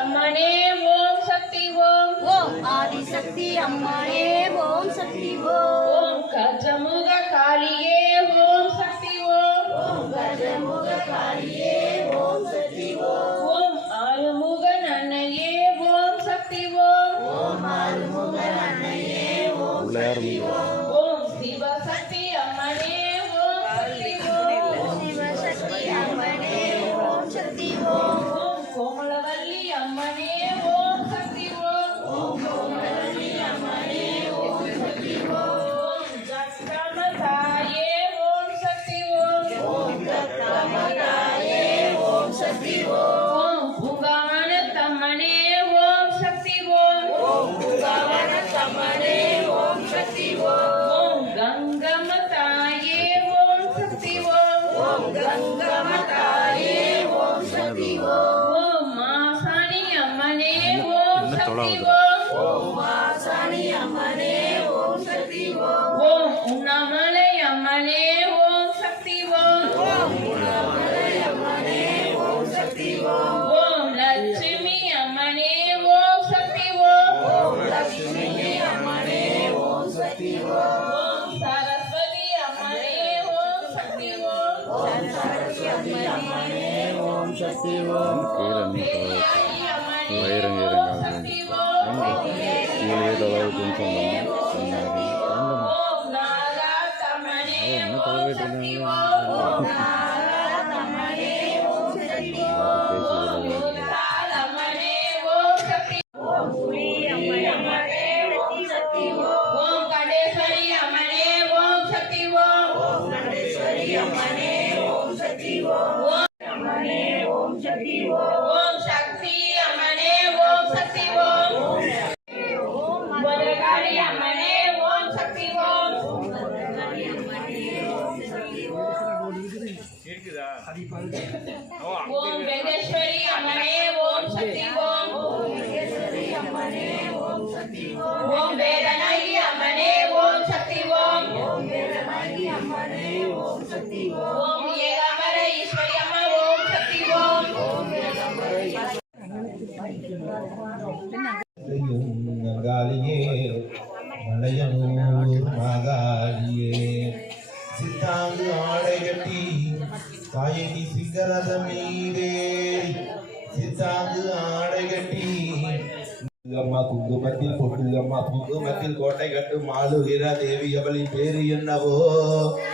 ஆதிசக்தி அம்மனே ஓம் சக்தி ஓம் ஓம். ஆதிசக்தி அம்மாளே ஓம் சக்தி ஓம். ஓம் கஜமுக காளியே ஓம் சக்தி ஓம். ஓம் ஆறுமுக நன்னையே ஓம் சக்தி ஓம். ஓம். ஓம் ஓம் சக்தி ஓம் ஓம் பெரியாயி கீழே தொலைவு கொஞ்சம் மங்காளியே மலையனூர் மாகாளியே. சித்தாங்கு ஆடை கட்டி தாயகி சிங்கரத மீதேறி சித்தாங்கு ஆடை கட்டி அம்மா குங்குமத்தில் பொட்டு அம்மா குங்குமத்தில் கோட்டை கட்டும் ஆளுகிற தேவி அவளின் பேரு என்னவோ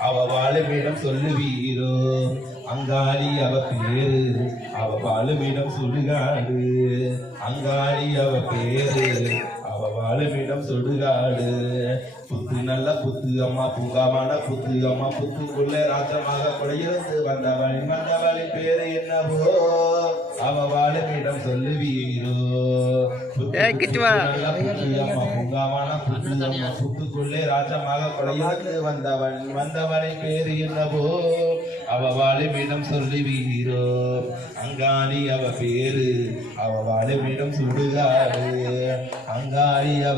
அவ வாழுமிடம் சொல்லுவீரோ. அங்காளி அவ பேரு அவ வாழுமிடம் சுடுகாடு அங்காளி அவ பேரு அவ வாழுமிடம் சுடுகாடு புத்து நல்ல புத்து அம்மா பூங்காவான புத்து அம்மா புத்துக்குள்ள ராஜமாக குடையிருந்து வந்தவளின் வந்தவளின் பேரு என்னவோ. அவ வாழுமிடம் சொல்லுவீரோ புத்துக்குள்ளே ராஜமாக குடையிருந்து வந்தவன் வந்தவளின் பேரு என்னவோ அவ வாழுமிடம் சொல்லுவீரோ? அங்காளி அவ பேரு அவ வாழுமிடம் சுடுகாடு அங்காளி அவ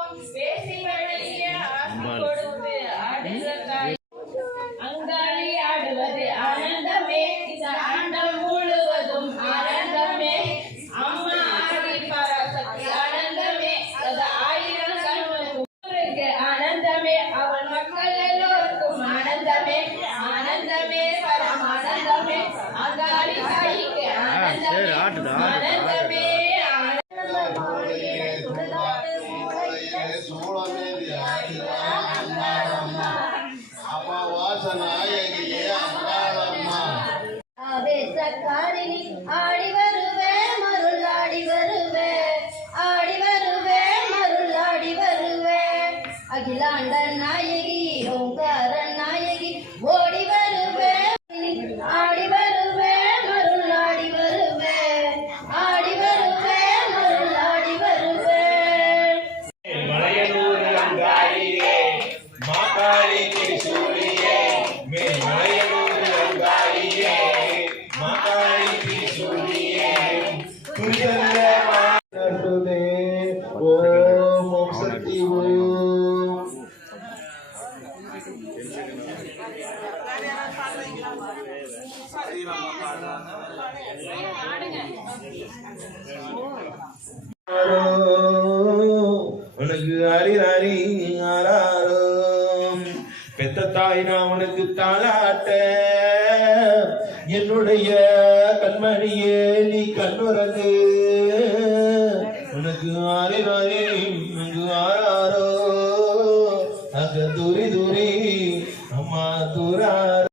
சூழமேவி அன்னாரம்மா அமாவாச நாயகியே அன்னாரம்மா காலினி ஆடி வருவே மருள் ஆடி வருவே ஆடி வருவே மருள் ஆடி வருவே அகிலாண்ட நாயகி ஓம் ஓம் சக்தி ஓம் உனக்கு அரிரரி பெத்த தாய் நான் உனக்கு தாளாட்ட. என்னுடைய கண்மணியே நீ கண்ணுறது உனக்கு ஆறே ஆறே உனக்கு ஆறாரோ அக தூரி தூரி அம்மா தூராரோ.